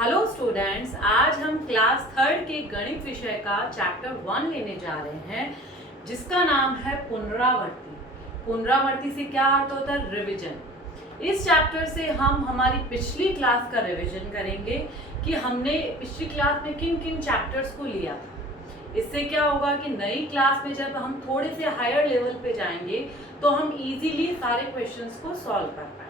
Hello students, आज हम class third के गणित विषय का चैप्टर 1 लेने जा रहे हैं जिसका नाम है पुनरावर्ती। पुनरावर्ती से क्या अर्थ होता है? रिवीजन। इस चैप्टर से हम हमारी पिछली क्लास का रिवीजन करेंगे कि हमने पिछली क्लास में किन किन चैप्टर्स को लिया था। इससे क्या होगा कि नई क्लास में जब हम थोड़े से हायर लेवल पे जाएंगे तो हम इजीली सारे क्वेश्चंस को सॉल्व कर पाएंगे।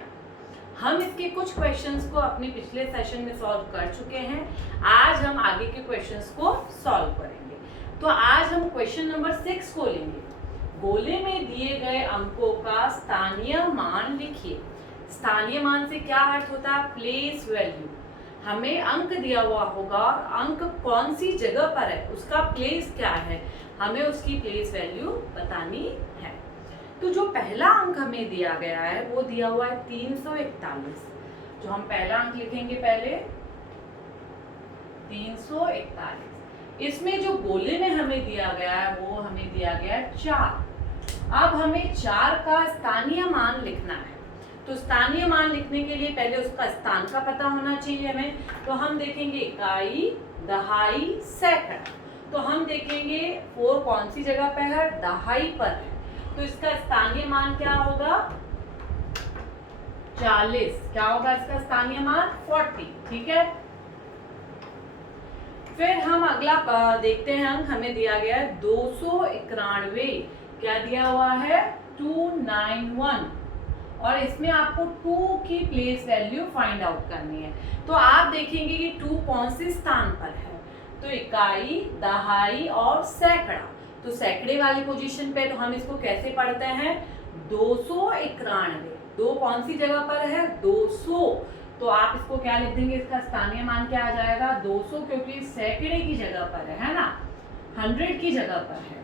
हम इसके कुछ क्वेश्चंस को अपने पिछले सेशन में सॉल्व कर चुके हैं। आज हम आगे के क्वेश्चंस को सॉल्व करेंगे। तो आज हम क्वेश्चन नंबर 6 को लेंगे। गोले में दिए गए अंकों का स्थानीय मान लिखिए। स्थानीय मान से क्या अर्थ होता है? Place value. हमें अंक दिया हुआ होगा, अंक कौन सी जगह पर है, उसका प्लेस क्या है, हमें उसकी प्लेस वैल्यू बतानी है। तो जो पहला अंक हमें दिया गया है वो दिया हुआ है 341। जो हम पहला अंक लिखेंगे पहले 341। इसमें जो गोले में हमें दिया गया है वो हमें दिया गया है 4। अब हमें 4 का स्थानीय मान लिखना है। तो स्थानीय मान लिखने के लिए पहले उसका स्थान का पता होना चाहिए हमें। तो हम देखेंगे इकाई, दहाई, सैकड़ा। तो हम देखेंगे 4 कौन सी जगह पर है? दहाई पर है। तो इसका स्थानीय मान क्या होगा? 40। क्या होगा इसका स्थानीय मान? 40। ठीक है। फिर हम अगला देखते हैं अंक हमें दिया गया है 291। क्या दिया हुआ है? 291। और इसमें आपको 2 की प्लेस वैल्यू फाइंड आउट करनी है। तो आप देखेंगे कि 2 कौन से स्थान पर है। तो इकाई, दहाई और सैकड़ा। तो सैकड़े वाली पोजीशन पे तो हम इसको कैसे पढ़ते हैं? 291। 2 कौन सी जगह पर है? 200। तो आप इसको क्या लिख देंगे? इसका स्थानीय मान क्या आ जाएगा? 200, क्योंकि सैकड़े की जगह पर है ना, 100 की जगह पर है।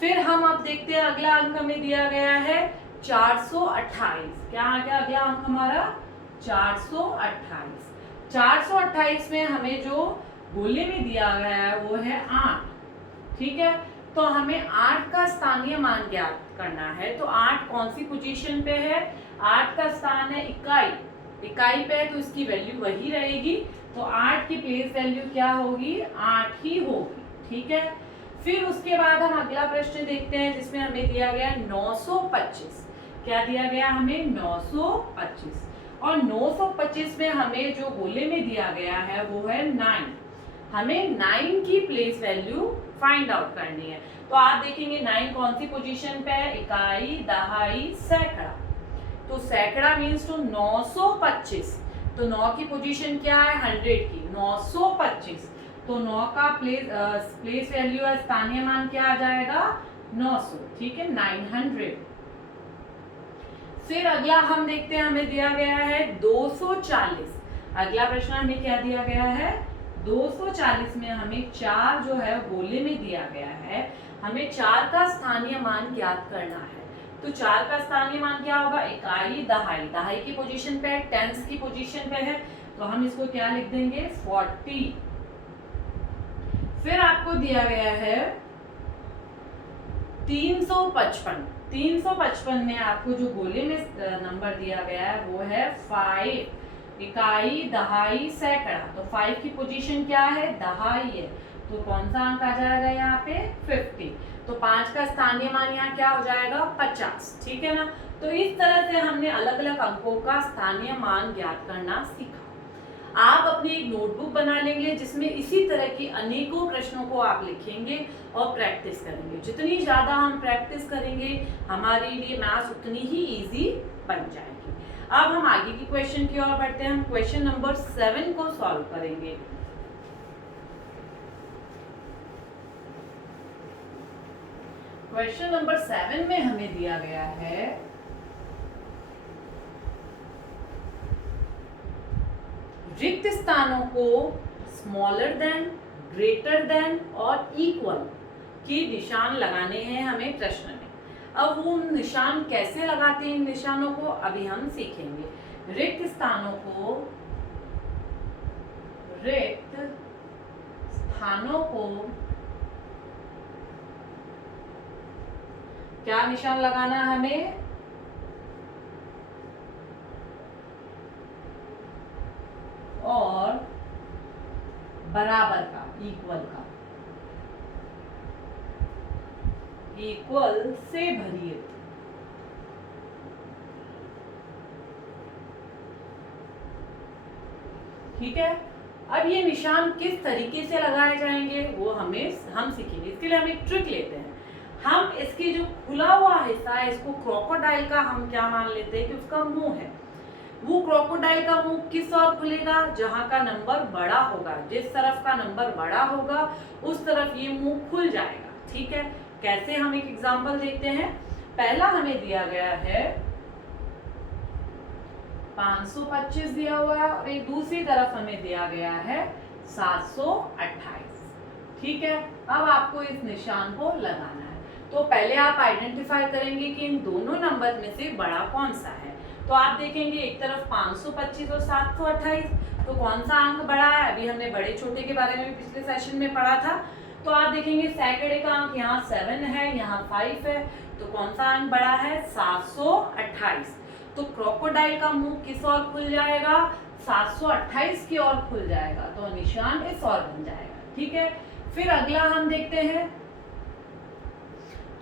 फिर हम अब देखते हैं अगला अंक हमें दिया गया है 428। क्या आ गया अगला अंक हमारा? 428। 428 में हमें जो गोले में दिया गया है वो है 8। ठीक है। तो हमें 8 का स्थानीय मान ज्ञात करना है। तो 8 कौन सी पोजीशन पे है? 8 का स्थान है इकाई। इकाई पे है तो इसकी वैल्यू वही रहेगी। तो 8 की प्लेस वैल्यू क्या होगी? 8 ही होगी। ठीक है। फिर उसके बाद हम अगला प्रश्न देखते हैं जिसमें हमें दिया गया 925। क्या दिया गया हमें? 925। और 925 में हमें जो गोले में दिया गया है वो है 9। हमें 9 की प्लेस वैल्यू फाइंड आउट करनी है। तो आप देखेंगे 9 कौन सी पोजीशन पे है? इकाई, दहाई, सैकड़ा। तो सैकड़ा मीन्स टू 925। तो 9 की पोजीशन क्या है? 100 की। 925। तो 9 का प्लेस वैल्यू है, स्थानीय मान क्या आ जाएगा? 900। ठीक है, 900। फिर अगला हम देखते हैं हमें दिया गया है 240। अगला प्रश्न हमें क्या दिया गया है? 240 में हमें 4 जो है गोले में दिया गया है। हमें 4 का स्थानीय मान ज्ञात करना है। तो 4 का स्थानीय मान क्या होगा? इकाई, दहाई। दहाई की पोजीशन पे है, टेंस की पोजीशन पे है। तो हम इसको क्या लिख देंगे? 40। फिर आपको दिया गया है 355। 355 में आपको जो गोले में नंबर दिया गया है वो है 5। इकाई, दहाई, सैकड़ा। तो 5 की पोजीशन क्या है? दहाई है। तो कौन सा अंक आ जाएगा यहाँ पे? 50। तो 5 का स्थानीय मान यहाँ क्या हो जाएगा? 50। ठीक है ना। तो इस तरह से हमने अलग अलग अंकों का स्थानीय मान ज्ञात करना सीखा। आप अपनी एक नोटबुक बना लेंगे जिसमें इसी तरह की अनेकों प्रश्नों को आप लिखेंगे और प्रैक्टिस करेंगे। जितनी ज़्यादा हम प्रैक्टिस करेंगे हमारे लिए मैथ्स उतनी ही इजी बन जाएगी। अब हम आगे की क्वेश्चन की ओर बढ़ते हैं। हम क्वेश्चन नंबर 7 को सॉल्व करेंगे। क्वेश्चन नंबर 7 में हमें दिया गया है रिक्त स्थानों को स्मॉलर देन, ग्रेटर देन और इक्वल के निशान लगाने हैं हमें प्रश्न में। अब वो निशान कैसे लगाते हैं इन निशानों को अभी हम सीखेंगे। रिक्त स्थानों को क्या निशान लगाना है हमें? और बराबर का, इक्वल का, इक्वल से भरिए। ठीक है, अब ये निशान किस तरीके से लगाए जाएंगे वो हम सीखेंगे। इसके लिए हम एक ट्रिक लेते हैं। हम इसकी जो खुला हुआ हिस्सा है इसको क्रोकोडाइल का हम क्या मान लेते हैं कि उसका मुंह है। वो क्रोकोडाइल का मुंह किस ओर खुलेगा, जहां का नंबर बड़ा होगा, जिस तरफ का नंबर बड़ा होगा उस तरफ ये मुंह खुल जाएगा। ठीक है, कैसे, हम एक एग्जांपल देखते हैं। पहला हमें दिया गया है 525 दिया हुआ है और एक दूसरी तरफ हमें दिया गया है 728। ठीक है, अब आपको इस निशान को लगाना है। तो पहले आप आइडेंटिफाई करेंगे कि इन दोनों नंबर में से बड़ा कौन सा है। तो आप देखेंगे एक तरफ 525 और 728, तो कौन सा अंक बड़ा है। अभी हमने बड़े छोटे के बारे में पिछले सेशन में पढ़ा था। तो आप देखेंगे सैकड़े का अंक यहाँ 7 है, यहाँ 5 है, तो कौन सा अंक बड़ा है, 728। तो क्रोकोडाइल का मुंह किस ओर खुल जाएगा, 728 की ओर खुल जाएगा, तो निशान इस ओर बन जाएगा। ठीक है, फिर अगला हम देखते हैं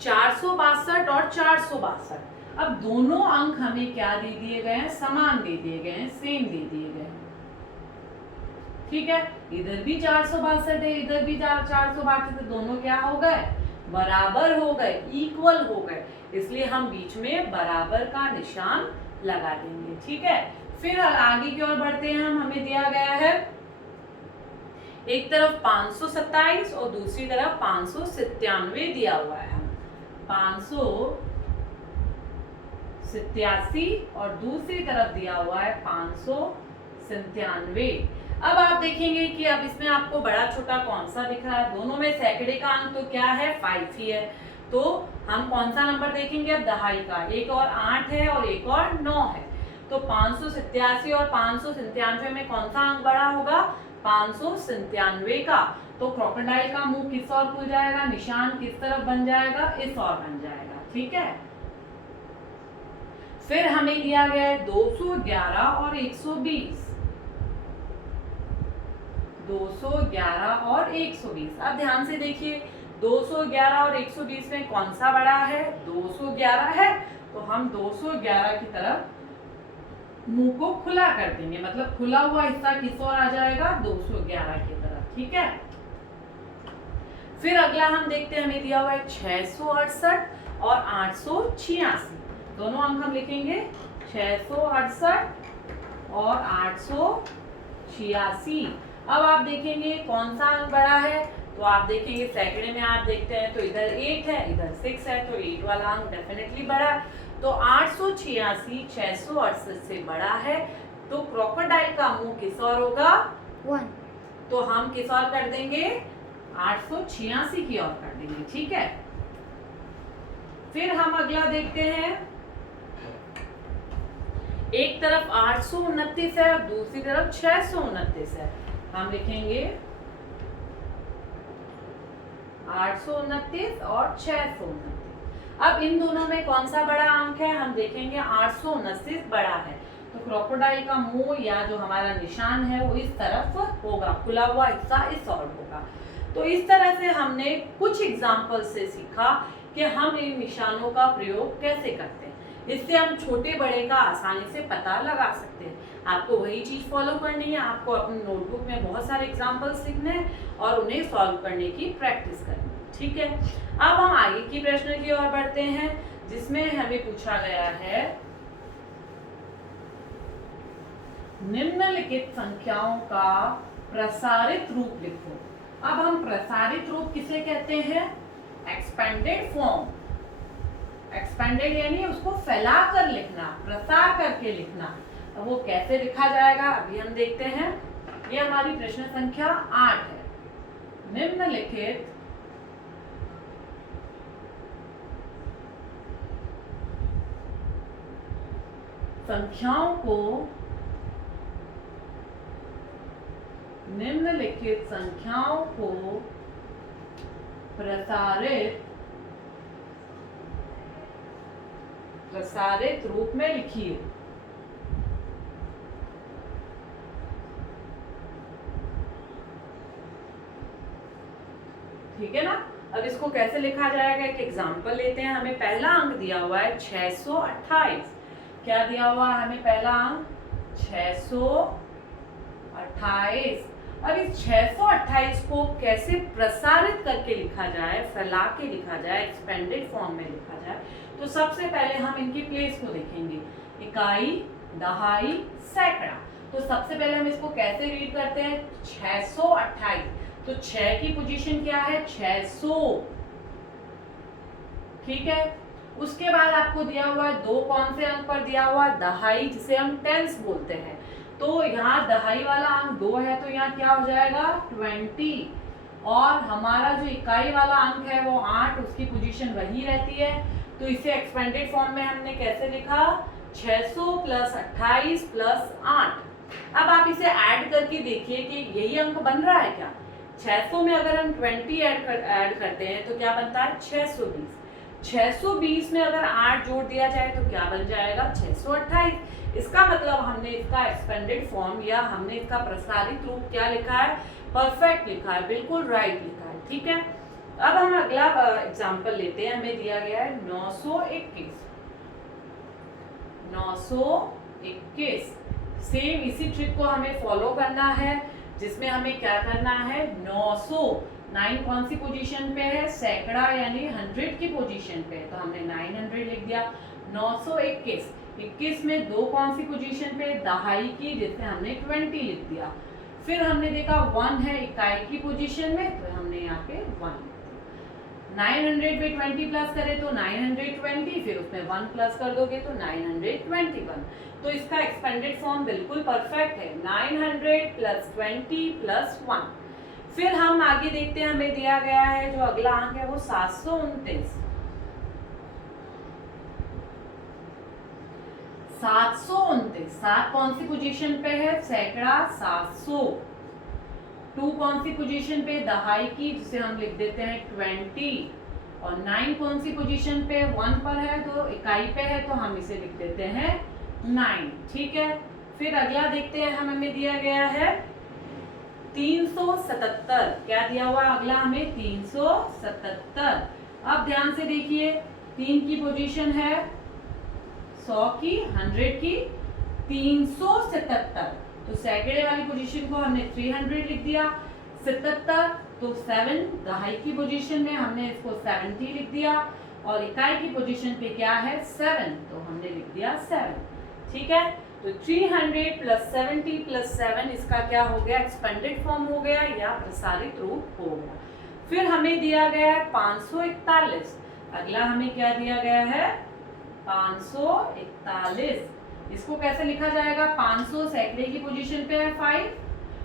462 और 462। अब दोनों अंक हमें क्या दे दिए गए हैं, समान दे दिए गए हैं, सेम दे दिए गए हैं। ठीक है, इधर भी 462 है, इधर भी 462, दोनों क्या हो गए, बराबर हो गए, इक्वल हो गए, इसलिए हम बीच में बराबर का निशान लगा देंगे। ठीक है, फिर आगे की ओर बढ़ते हैं हम। हमें दिया गया है एक तरफ 527 और दूसरी तरफ 597 दिया हुआ है। 587 और दूसरी तरफ दिया हुआ है 597। अब आप देखेंगे कि अब इसमें आपको बड़ा छोटा कौन सा दिख रहा है। दोनों में सैकड़े का अंक तो क्या है, 5 ही है। तो हम कौन सा नंबर देखेंगे अब, दहाई का। एक और 8 है और एक और 9 है, तो 587 और 597 में कौन सा अंक बड़ा होगा, 597 का। तो क्रोकोडाइल का मुंह किस ओर खुल जाएगा, निशान किस तरफ बन जाएगा, इस ओर बन जाएगा। ठीक है, फिर हमें दिया गया है 211 और 120। 211 और 120। अब ध्यान से देखिए, 211 और 120 में कौन सा बड़ा है, 211 है, तो हम 211 की तरफ मुंह को खुला कर देंगे, मतलब खुला हुआ हिस्सा किस ओर आ जाएगा, 211 की तरफ। ठीक है, फिर अगला हम देखते हैं, हमें दिया हुआ है 668 और 886। दोनों अंक हम लिखेंगे, 668 और 886। अब आप देखेंगे कौन सा अंक बड़ा है, तो आप देखेंगे सैकड़े में आप देखते हैं तो इधर 8 है, इधर 6 है, तो 8 वाला अंक डेफिनेटली बड़ा है। तो 886 668 से बड़ा है, तो क्रोकोडाइल का मुंह किस ओर होगा, 1। तो हम किस ओर कर देंगे, 886 की ओर कर देंगे। ठीक है, फिर हम अगला देखते हैं, एक तरफ 829 है और दूसरी तरफ 629 है। हम लिखेंगे 829 और 629। अब इन दोनों में कौन सा बड़ा अंक है, हम देखेंगे 829 बड़ा है, तो क्रोकोडाइल का मुंह या जो हमारा निशान है वो इस तरफ होगा, खुला हुआ हिस्सा इस ओर होगा। तो इस तरह से हमने कुछ एग्जाम्पल से सीखा कि हम इन निशानों का प्रयोग कैसे करते हैं। इससे हम छोटे बड़े का आसानी से पता लगा सकते हैं। आपको वही चीज फॉलो करनी है, आपको अपनी नोटबुक में बहुत सारे एग्जाम्पल्स लिखने हैं और उन्हें सॉल्व करने की प्रैक्टिस करनी है। ठीक है, अब हम आगे की प्रश्न की ओर बढ़ते हैं, जिसमें हमें पूछा गया है निम्नलिखित संख्याओं का प्रसारित रूप लिखो। अब हम प्रसारित रूप किसे कहते हैं, एक्सपेंडेड फॉर्म। एक्सपेंडेड यानी उसको फैला कर लिखना, प्रसार करके लिखना। अब वो कैसे लिखा जाएगा अभी हम देखते हैं। ये हमारी प्रश्न संख्या 8 है। निम्नलिखित संख्याओं को प्रसारित रूप में लिखिए। ठीक है ना। अब इसको कैसे लिखा जाएगा, एक एग्जांपल लेते हैं। हमें पहला अंक दिया हुआ है 628। क्या दिया हुआ है हमें पहला अंक 628। अब इस 628 को कैसे प्रसारित करके लिखा जाए, फैला के लिखा जाए, एक्सपेंडेड फॉर्म में लिखा जाए, तो सबसे पहले हम इनकी प्लेस को देखेंगे। इकाई, दहाई, सैकड़ा। तो सबसे पहले हम इसको कैसे रीड करते हैं, 628। तो 6 की पोजीशन क्या है, 600, ठीक है। उसके बाद आपको दिया हुआ है दो कौन से अंक पर दिया हुआ, दहाई, जिसे हम टेंस बोलते हैं। तो यहाँ दहाई वाला अंक 2 है, तो यहाँ क्या हो जाएगा 20। और हमारा जो इकाई वाला अंक है वो 8, उसकी पोजीशन वही रहती है। तो इसे एक्सपेंडेड फॉर्म में हमने कैसे लिखा, 600 प्लस 28 प्लस 8। अब आप इसे ऐड करके देखिए कि यही अंक बन रहा है क्या। 600 में अगर हम 20 ऐड करते हैं तो क्या बनता है 620। 620 में अगर 8 जोड़ दिया जाए तो क्या बन जाएगा 628। इसका मतलब हमने इसका एक्सपेंडेड फॉर्म या हमने इसका प्रसारित रूप क्या लिखा है, परफेक्ट लिखा है, बिल्कुल राइट लिखा है, ठीक है। अब हम अगला एग्जांपल लेते हैं। हमें दिया गया है 921। 921 सेम इसी ट्रिक को हमें फॉलो करना है, जिसमें हमें क्या करना है, 900 9 कौन सी पोजीशन पे है, सैकड़ा यानी 100 की पोजीशन पे है, तो हमने 900 लिख दिया। 921 21 में 2 कौन सी पोजीशन पे, दहाई की, जिससे हमने 20 लिख दिया। फिर हमने देखा 1 है इकाई की पोजीशन में, तो हमने यहाँ पे 1। 900 पे 20 प्लस करें तो 920, फिर उसमें 1 प्लस कर दोगे तो 921। तो इसका एक्सपेंडेड फॉर्म बिल्कुल परफेक्ट है, 900 प्लस 20 प्लस 1। फिर हम आगे देखते हैं, हमें दिया गया है जो अगला अंक है वो 729। 729 7 कौन सी पोजीशन पे है, सैकड़ा 700। 2 कौन सी पोजीशन पे, दहाई की, जिसे हम लिख देते हैं 20। और 9 कौन सी पोजीशन पे, 1 पर है, तो इकाई पे है, तो हम इसे लिख देते हैं 9, ठीक है। फिर अगला देखते हैं, हमें दिया गया है 377। क्या दिया हुआ अगला हमें, 377। अब ध्यान से देखिए, 3 की पोजीशन है 100 की, 100 की, 377। तो सैकड़े वाली पोजीशन को हमने 300 लिख दिया। 77 तो 7 दहाई की पोजीशन में हमने इसको 70 लिख दिया। और इकाई की पोजीशन पे क्या है 7, तो हमने लिख दिया 7, ठीक है। तो 300 प्लस 70 प्लस 7 इसका क्या हो गया, एक्सपेंडेड फॉर्म हो गया या प्रसारित रूप हो गया। फिर हमें दिया गया है 541। अगला हमें क्या दिया गया है 541। इसको कैसे लिखा जाएगा, 500 सैकड़े की पोजीशन पे है 5,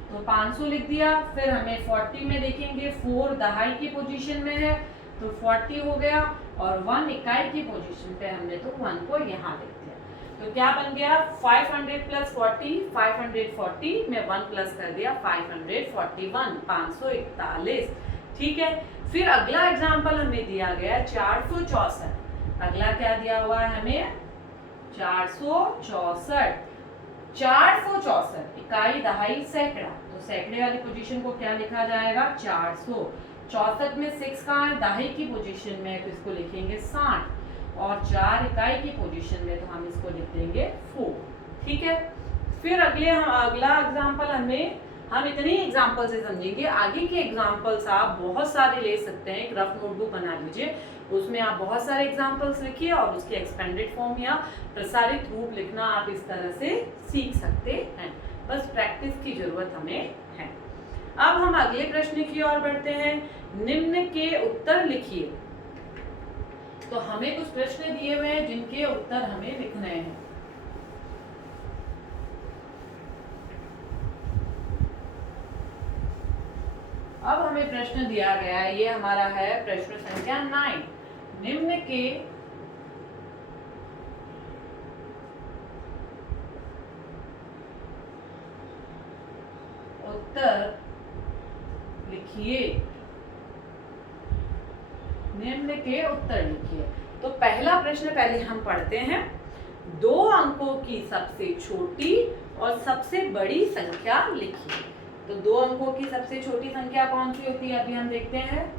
तो 500 लिख दिया। फिर हमें 40 में देखेंगे 4 दहाई की पोजीशन में है, तो 40 हो गया। और 1 इकाई की पोजीशन पे हमने तो 1 को यहाँ लिख दिया। तो क्या बन गया 500 प्लस 40, 540 में 1 प्लस कर दिया 541, 541, ठीक है। फिर अगला एग्जाम्पल हमें दिया गया 464। अगला क्या दिया हुआ है हमें 464। 464 इकाई, दहाई, सैकड़ा, तो सैकड़े वाली पोजीशन को क्या लिखा जाएगा 400। 64 में 6 कहाँ है, दहाई की पोजीशन में है, तो इसको लिखेंगे 60। और 4 इकाई की पोजीशन में, तो हम इसको लिख देंगे 4, ठीक है। फिर अगला एग्जाम्पल हम इतने ही एग्जाम्पल से समझेंगे। आगे के एग्जाम्पल्स आप बहुत सारे ले सकते हैं, एक रफ नोटबुक बना लीजिए, उसमें आप बहुत सारे एग्जाम्पल्स लिखिए और उसके एक्सपेंडेड फॉर्म या प्रसारित रूप लिखना आप इस तरह से सीख सकते हैं। बस प्रैक्टिस की जरूरत हमें है। अब हम अगले प्रश्न की ओर बढ़ते हैं, निम्न के उत्तर लिखिए। तो हमें कुछ प्रश्न दिए हुए हैं जिनके उत्तर हमें लिखने हैं। अब हमें प्रश्न दिया गया है, ये हमारा है प्रश्न संख्या 9। निम्न के उत्तर लिखिए। निम्न के उत्तर लिखिए। तो पहला प्रश्न पहले हम पढ़ते हैं। 2 अंकों की सबसे छोटी और सबसे बड़ी संख्या लिखिए। तो 2 अंकों की सबसे छोटी संख्या कौन सी होती है, अभी हम देखते हैं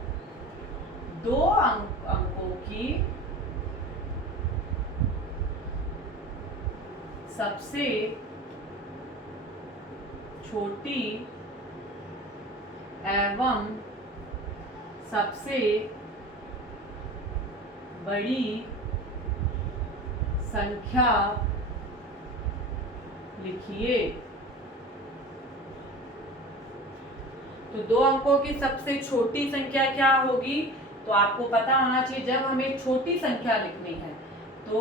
दो अंकों की सबसे छोटी एवं सबसे बड़ी संख्या लिखिए। तो दो अंकों की सबसे छोटी संख्या क्या होगी? तो आपको पता होना चाहिए, जब हमें छोटी संख्या लिखनी है तो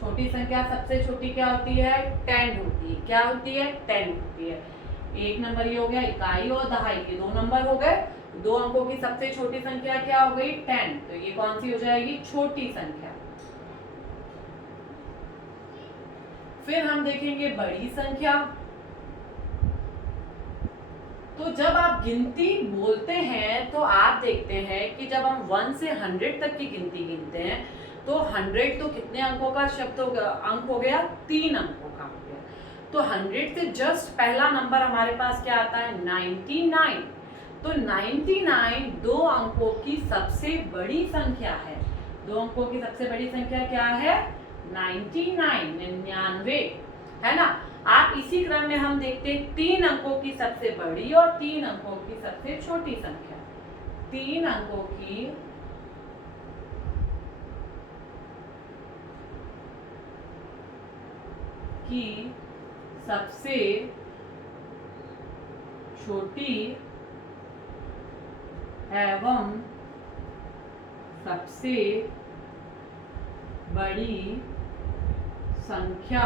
छोटी संख्या सबसे छोटी क्या होती है? 10 होती है। क्या होती है? 10 होती है। एक नंबर ये हो गया इकाई और दहाई, ये दो नंबर हो गए। दो अंकों की सबसे छोटी संख्या क्या हो गई? 10। तो ये कौन सी हो जाएगी? छोटी संख्या। फिर हम देखेंगे बड़ी संख्या। तो जब आप गिनती बोलते हैं तो आप देखते हैं कि जब हम 1 से 100 तक की गिनती गिनते हैं तो 100 तो कितने अंकों का शब्द हो गया? अंक हो गया 3 अंकों का हो गया। तो 100 से जस्ट पहला नंबर हमारे पास क्या आता है? 99। तो 99 दो अंकों की सबसे बड़ी संख्या है। दो अंकों की सबसे बड़ी संख्या क्या है? 99 है ना। आप इसी क्रम में हम देखते हैं 3 अंकों की सबसे बड़ी और 3 अंकों की सबसे छोटी संख्या। 3 अंकों की सबसे छोटी एवं सबसे बड़ी संख्या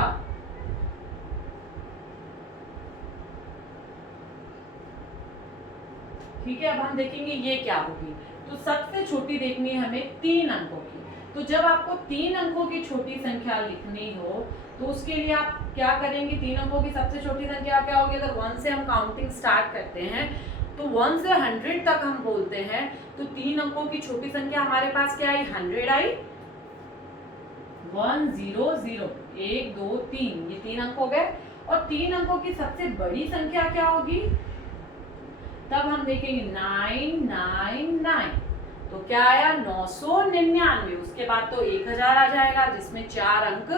ठीक है। अब हम देखेंगे ये क्या होगी। तो सबसे छोटी देखनी है हमें 3 अंकों की। तो जब आपको 3 अंकों की छोटी संख्या लिखनी हो तो उसके लिए आप क्या करेंगे? 3 अंकों की सबसे छोटी संख्या क्या होगी? अगर 1 से हम काउंटिंग स्टार्ट करते हैं तो 1 से 100 तक हम बोलते हैं तो 3 अंकों की छोटी संख्या हमारे पास क्या आई? 100 आई। 1 0 0 1 2 3 ये 3 अंक हो गए। और 3 अंकों की सबसे बड़ी संख्या क्या होगी? तब हम देखेंगे 999। तो क्या आया? 999। उसके बाद तो 1000 आ जाएगा जिसमें 4 अंक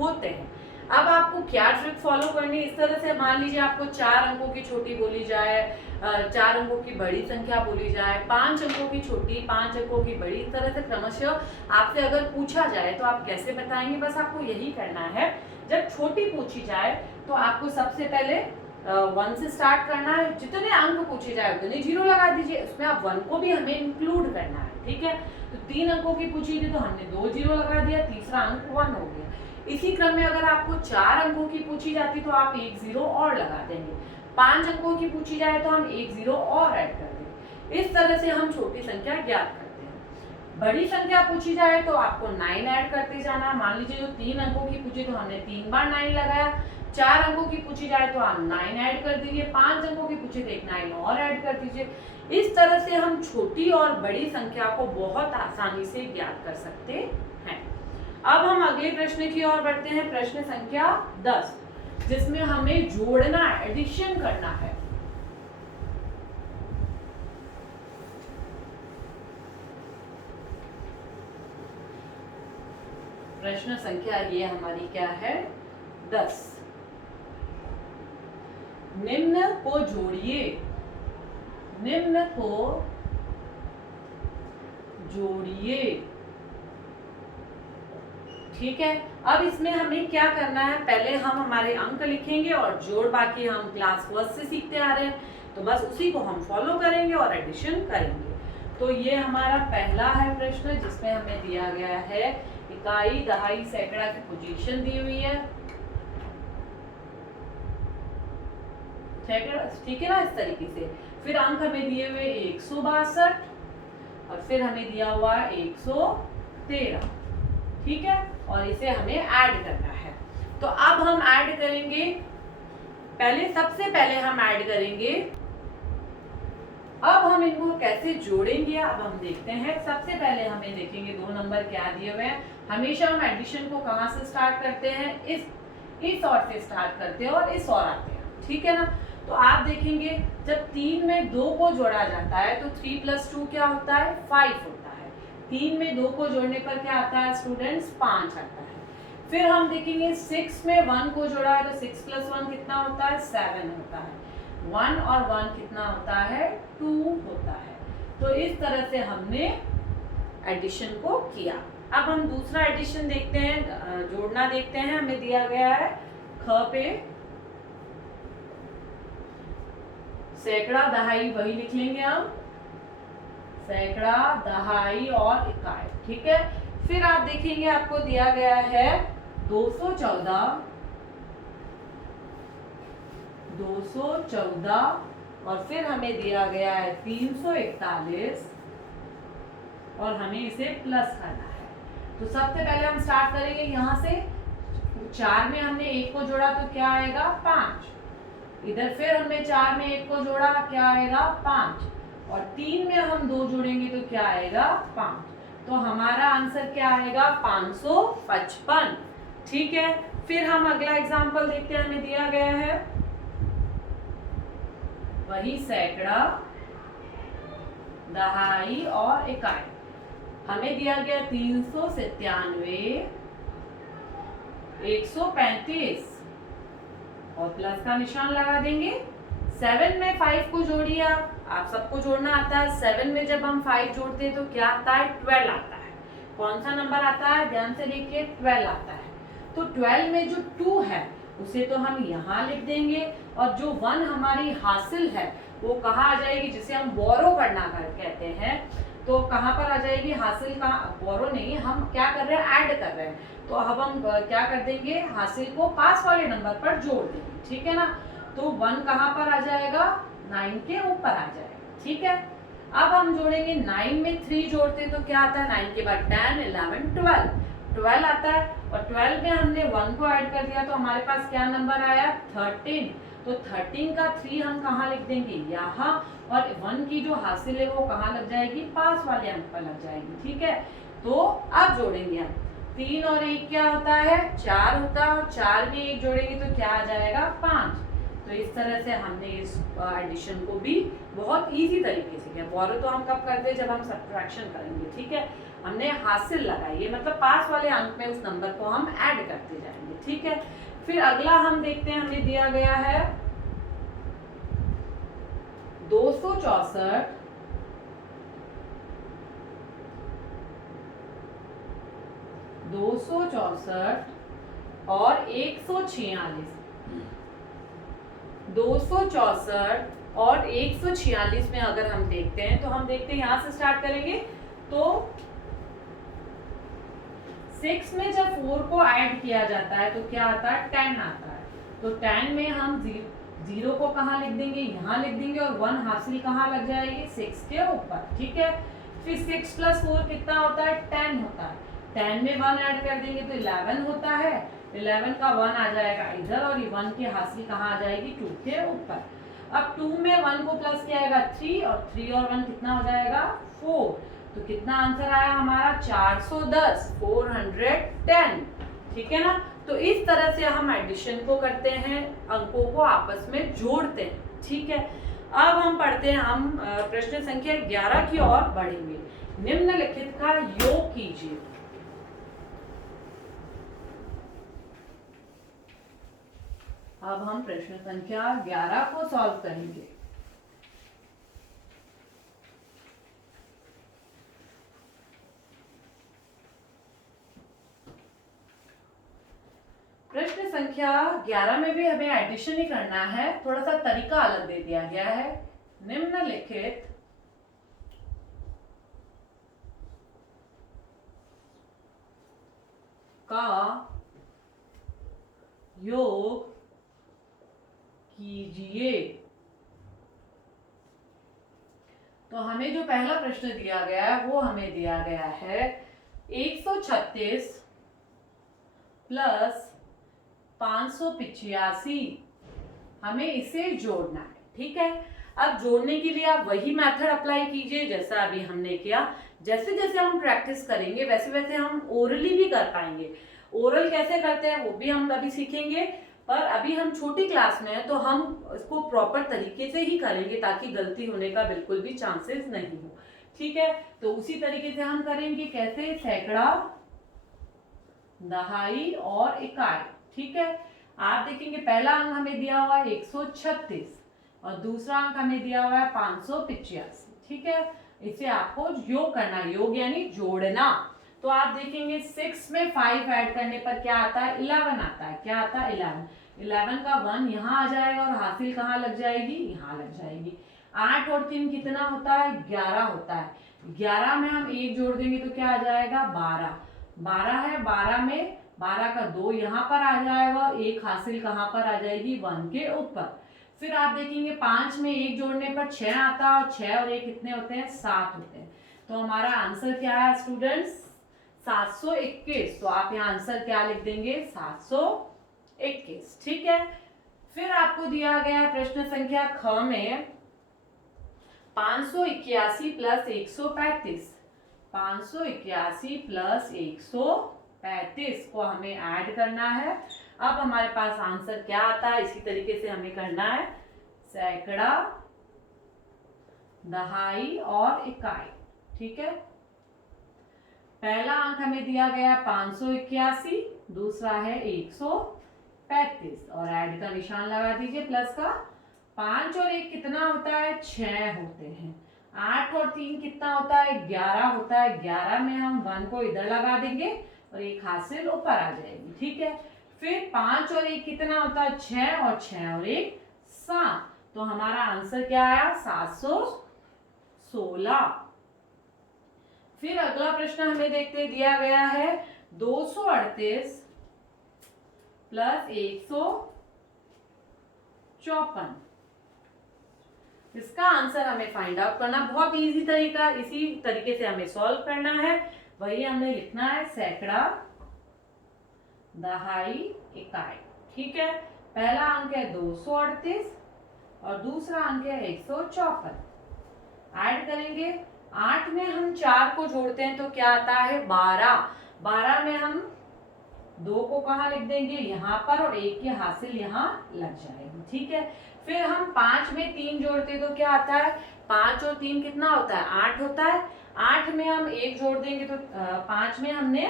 होते हैं। अब आपको क्या ट्रिक फॉलो करनी है? इस तरह से मान लीजिए आपको 4 अंकों की छोटी बोली जाए, 4 अंकों की बड़ी संख्या बोली जाए, 5 अंकों की छोटी, 5 अंकों की बड़ी, इस तरह से क्रमशः आपसे अगर पूछा जाए तो आप कैसे बताएंगे? बस आपको यही करना है, जब छोटी पूछी जाए तो आपको सबसे पहले 1 से स्टार्ट करना है। जितने अंक पूछे जाए उतने 0 लगा दीजिए। उसमें आप 1 को भी हमें इंक्लूड करना है। ठीक है। तो 3 अंकों की पूछी थी तो हमने 2 0 लगा दिया, तीसरा अंक 1 हो गया। इसी क्रम में अगर आपको 4 अंकों की पूछी जाती तो आप 1 0 और लगा देंगे। 5 अंकों की पूछी जाए तो हम 1 0 और ऐड कर देंगे। इस तरह से हम छोटी संख्या ज्ञात करते हैं। बड़ी संख्या पूछी जाए तो आपको 9 ऐड करते जाना। मान लीजिए जो 3 अंकों की पूछी तो हमने 3 बार 9 लगाया। 4 अंकों की पूछी जाए तो आप 9 ऐड कर दीजिए। 5 अंकों की पूछी तो एक 9 और ऐड कर दीजिए। इस तरह से हम छोटी और बड़ी संख्या को बहुत आसानी से ज्ञात कर सकते हैं। अब हम अगले प्रश्न की ओर बढ़ते हैं, प्रश्न संख्या 10, जिसमें हमें जोड़ना, एडिशन करना है। प्रश्न संख्या ये हमारी क्या है? 10। निम्न को जोड़िए। निम्न को जोड़िए। ठीक है। अब इसमें हमें क्या करना है? पहले हम हमारे अंक लिखेंगे और जोड़ बाकी हम क्लास 1 से सीखते आ रहे हैं, तो बस उसी को हम फॉलो करेंगे और एडिशन करेंगे। तो ये हमारा पहला है प्रश्न, जिसमें हमें दिया गया है इकाई, दहाई, सैकड़ा की पोजीशन दी हुई है। ठीक है ना, इस तरीके से। फिर अंक हमें दिए हुए 162 और फिर हमें दिया हुआ 113। ठीक है। और इसे हमें ऐड करना है। तो अब हम ऐड करेंगे, सबसे पहले हम ऐड करेंगे। अब हम इनको कैसे जोड़ेंगे अब हम देखते हैं। सबसे पहले हमें देखेंगे 2 नंबर क्या दिए हुए हैं। हमेशा हम एडिशन को कहां से स्टार्ट करते हैं? इस ओर से स्टार्ट करते हैं और इस ओर आते हैं। ठीक है ना। तो आप देखेंगे जब 3 में 2 को जोड़ा जाता है तो 3 + 2 क्या होता है 5 होता है। 3 में 2 को जोड़ने पर क्या आता है स्टूडेंट्स 5 आता है। फिर हम देखेंगे 6 में 1 को जोड़ा है तो 6 + 1 कितना होता है 7 होता है। 1 और 1 कितना होता है 2 होता है। तो इस तरह से हमने एडिशन को किया। अब हम दूसरा एडिशन देखते हैं, जोड़ना देखते हैं। हमें दिया गया है ख पे सैकड़ा दहाई, वही लिख लेंगे हम, सैकड़ा दहाई और इकाई, ठीक है। फिर आप देखेंगे आपको दिया गया है 214 और फिर हमें दिया गया है 341 और हमें इसे प्लस करना है। तो सबसे पहले हम स्टार्ट करेंगे यहाँ से। 4 में हमने 1 को जोड़ा तो क्या आएगा 5। इधर फिर हमने 4 में 1 को जोड़ा, क्या आएगा 5। और 3 में हम 2 जोड़ेंगे तो क्या आएगा 5। तो हमारा आंसर क्या आएगा 555, ठीक है। फिर हम अगला एग्जांपल देखते हैं। हमें दिया गया है वही सैकड़ा दहाई और इकाई। हमें दिया गया 397 135 और प्लस का निशान लगा देंगे। 7 में 5 को जोड़िए। आप सबको जोड़ना आता है। 7 में जब हम 5 जोड़ते हैं तो क्या आता है 12 आता है। कौन सा नंबर आता है ध्यान से देखिए 12 आता है। तो 12 में जो 2 है उसे तो हम यहाँ लिख देंगे और जो 1 हमारी हासिल है वो कहाँ आ जाएगी, जिसे हम बोरो करना कहते हैं, तो कहाँ पर आ जाएगी हासिल का। बोरो नहीं, हम क्या कर रहे हैं ऐड कर रहे हैं। तो अब हम क्या कर देंगे हासिल को पास वाले नंबर पर जोड़ देंगे, ठीक है ना। तो 1 कहाँ पर आ जाएगा 9 के ऊपर आ जाएगा, ठीक है। अब हम जोड़ेंगे 9 में 3 जोड़ते हैं तो क्या आता है 9 के बाद 10 11 12 आता है। और 12 में हमने 1 को ऐड कर दिया तो हमारे पास क्या नंबर आया 13। तो 13 का 3 हम कहाँ लिख देंगे यहाँ, और 1 की जो हासिल है वो कहाँ लग जाएगी पास वाले अंक पर लग जाएगी, ठीक है। तो अब जोड़ेंगे हम 3 और 1 क्या होता है 4 होता है, और 4 में 1 जोड़ेंगे तो क्या आ जाएगा 5। तो इस तरह से हमने इस एडिशन को भी बहुत इजी तरीके से किया। बोरो तो हम कब करते हैं जब हम सब्ट्रैक्शन करेंगे, ठीक है। हमने हासिल लगाई है, मतलब पास वाले अंक में उस नंबर को हम ऐड करते जाएंगे, ठीक है। फिर अगला हम देखते हैं। हमें दिया गया है 264 और 146। 264 और 146 में अगर हम देखते हैं तो हम देखते हैं यहाँ से स्टार्ट करेंगे। तो 6 में जब 4 को ऐड किया जाता है तो क्या आता है 10 आता है। तो 10 में हम 0 को कहाँ लिख देंगे यहाँ लिख देंगे, और 1 हासिल कहाँ लग जाएगी 6 के ऊपर, ठीक है। फिर 6 + 4 कितना होता है 10 होता है। 10 में 1 ऐड कर देंगे तो 11 होता है। 11 का 1 आ जाएगा इधर, और 1 की हासिल कहाँ आ जाएगी 2 के ऊपर। अब 2 में 1 को प्लस किया जाएगा 3, और 3 और 1 कितना हो जाएगा 4। तो कितना आंसर आया हमारा 410 410, ठीक है ना। तो इस तरह से हम एडिशन को करते हैं, अंकों को आपस में जोड़ते हैं, ठीक है। अब हम पढ़ते हैं, हम प्रश्न संख्या 11 की ओर बढ़ेंगे। निम्नलिखित का योग कीजिए। अब हम प्रश्न संख्या 11 को सॉल्व करेंगे। प्रश्न संख्या 11 में भी हमें एडिशन ही करना है, थोड़ा सा तरीका अलग दे दिया गया है। निम्नलिखित का योग कीजिए। तो हमें जो पहला प्रश्न दिया गया है वो हमें दिया गया है 136 प्लस 585। हमें इसे जोड़ना है, ठीक है। अब जोड़ने के लिए आप वही मेथड अप्लाई कीजिए जैसा अभी हमने किया। जैसे जैसे हम प्रैक्टिस करेंगे वैसे वैसे हम ओरली भी कर पाएंगे। ओरल कैसे करते हैं वो भी हम अभी सीखेंगे। पर अभी हम छोटी क्लास में हैं तो हम इसको प्रॉपर तरीके से ही करेंगे ताकि गलती होने का बिल्कुल भी चांसेस नहीं हो। ठीक है, तो उसी तरीके से हम करेंगे। कैसे? सैकड़ा, दहाई और इकाई। ठीक है, आप देखेंगे पहला अंक हमें दिया हुआ है 136 और दूसरा अंक हमें दिया हुआ है 585। ठीक है, इसे आपको योग करना है, योग यानी जोड़ना। तो आप देखेंगे 6 में 5 ऐड करने पर क्या आता है? 11 आता है। क्या आता है? 11। 11 का 1 यहाँ आ जाएगा और हासिल कहाँ लग जाएगी? यहाँ लग जाएगी। 8 और 3 कितना होता है? 11 होता है। 11 में हम 1 जोड़ देंगे तो क्या आ जाएगा? 12। 12 है, 12 में 12 का 2 यहाँ पर आ जाएगा, 1 हासिल कहाँ पर आ जाएगी? 1 के ऊपर। फिर आप देखेंगे 5 में 1 जोड़ने पर 6 आता है और 6 और 1 कितने होते हैं? 7 होते हैं। तो हमारा आंसर क्या है स्टूडेंट्स? 721। तो आप यहाँ आंसर क्या लिख देंगे? 721। ठीक है, फिर आपको दिया गया प्रश्न संख्या ख में 581 प्लस 135। 581 प्लस 135 को हमें ऐड करना है। अब हमारे पास आंसर क्या आता है? इसी तरीके से हमें करना है। सैकड़ा, दहाई और इकाई। ठीक है, पहला अंक हमें दिया गया 581, दूसरा है 135 और ऐड का निशान लगा दीजिए प्लस का। 5 और 1 कितना होता है? 6 होते हैं। 8 और 3 कितना होता है? 11 होता है। 11 में हम 1 को इधर लगा देंगे और 1 हासिल ऊपर आ जाएगी। ठीक है, फिर 5 और 1 कितना होता है? 6 और 6 और 1 7। तो हमारा आंसर क्या आया? 716। फिर अगला प्रश्न हमें देखते दिया गया है 238 प्लस 154। इसका आंसर हमें फाइंड आउट करना, बहुत इजी तरीका, इसी तरीके से हमें सॉल्व करना है। वही हमें लिखना है सैकड़ा, दहाई, इकाई। ठीक है, पहला अंक है 238 और दूसरा अंक है 154। ऐड करेंगे। 8 में हम 4 को जोड़ते हैं तो क्या आता है? 12। 12 में हम 2 को कहाँ लिख देंगे? यहाँ पर, और 1 की हासिल यहाँ लग जाएगी। ठीक है, फिर हम 5 में 3 जोड़ते हैं तो क्या आता है? 5 और 3 कितना होता है? 8 होता है। 8 में हम 1 जोड़ देंगे तो 5 में हमने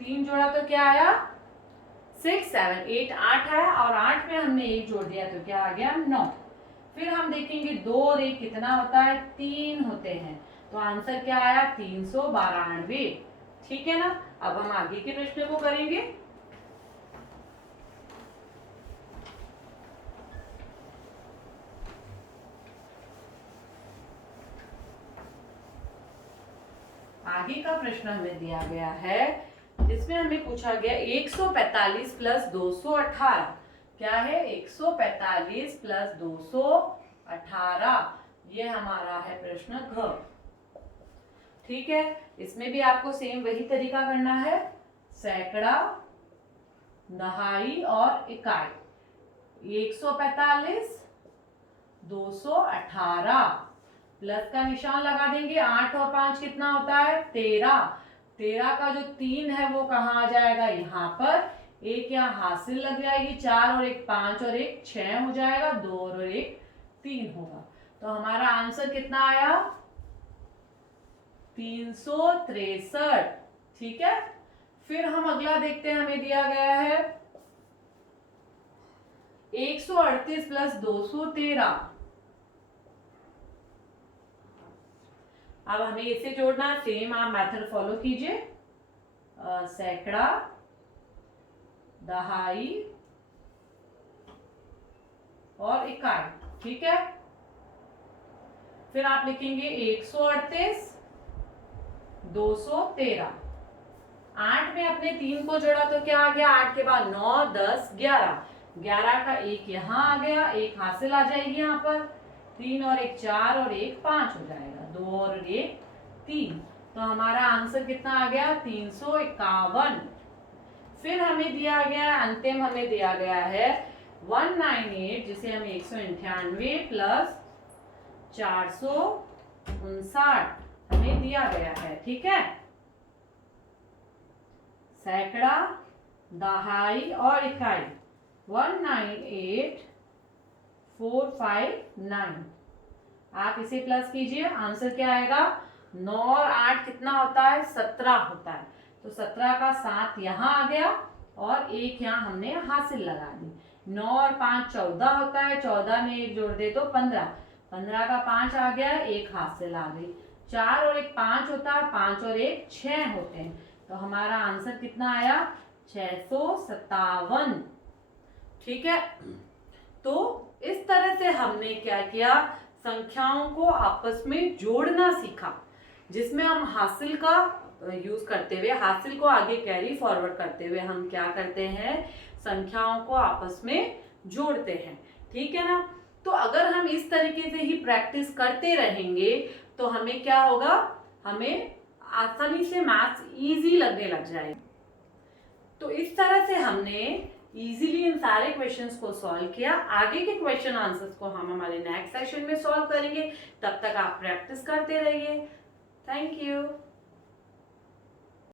3 जोड़ा तो क्या आया? 6 7 8 8 है और 8 में हमने 1 जोड़ दिया तो क्या आ गया? 9। फिर हम देखेंगे 2 और 1 कितना होता है? 3 होते हैं। तो आंसर क्या आया? 392। ठीक है ना, अब हम आगे के प्रश्न को करेंगे। आगे का प्रश्न हमें दिया गया है जिसमें हमें पूछा गया 145 प्लस 218। क्या है? 145 प्लस 218, ये हमारा है प्रश्न घ। ठीक है, इसमें भी आपको सेम वही तरीका करना है। सैकड़ा, दहाई और इकाई। 145 218 प्लस का निशान लगा देंगे। 8 और 5 कितना होता है? 13। 13 का जो 3 है वो कहाँ आ जाएगा? यहाँ पर। 1 यहाँ हासिल लग जाएगी। 4 और 1 5 और 1 6 हो जाएगा। 2 और 1 3 होगा। तो हमारा आंसर कितना आया? 363। ठीक है, फिर हम अगला देखते हैं। हमें दिया गया है 138 प्लस 213। अब हमें इसे जोड़ना, सेम आप मेथड फॉलो कीजिए। सैकड़ा, दहाई और इकाई। ठीक है, फिर आप लिखेंगे 138 213। 8 में अपने 3 को जोड़ा तो क्या आ गया? 8 के बाद 9 10 11। 11 का 1 यहाँ आ गया, 1 हासिल आ जाएगी यहाँ पर। 3 और 1 4 और 1 5 हो जाएगा। 2 और 1 3। तो हमारा आंसर कितना आ गया? 351। फिर हमें दिया गया, अंतिम हमें दिया गया है 198, जिसे हम 198 प्लस 459 हमें दिया गया है। ठीक है, सैकड़ा, दहाई और इकाई। 198,459। आप इसे प्लस कीजिए, आंसर क्या आएगा? 9 और 8 कितना होता है? 17 होता है। तो 17 का 7 यहाँ आ गया और 1 यहाँ हमने हासिल लगा दी। 9 और 5 14 होता है, 14 में 1 जोड़ दे तो 15, 15 का 5 आ गया, 1 हासिल आ गई। 4 और 1 5 होता है, 5 और 1 6 होते हैं। तो हमारा आंसर कितना आया? 657। ठीक है, तो इस तरह से हमने क्या किया? संख्याओं को आपस में जोड़ना सीखा, जिसमें हम हासिल का यूज करते हुए, हासिल को आगे कैरी फॉरवर्ड करते हुए हम क्या करते हैं? संख्याओं को आपस में जोड़ते हैं। ठीक है ना? तो अगर हम इस तरीके से ही प्रैक्टिस करते रहेंगे तो हमें क्या होगा? हमें आसानी से मैथ्स इजी लगने लग जाएगा। तो इस तरह से हमने इजीली इन सारे क्वेश्चंस को सॉल्व किया। आगे के क्वेश्चन आंसर्स को हम हमारे नेक्स्ट सेशन में सॉल्व करेंगे। तब तक आप प्रैक्टिस करते रहिए। Thank you.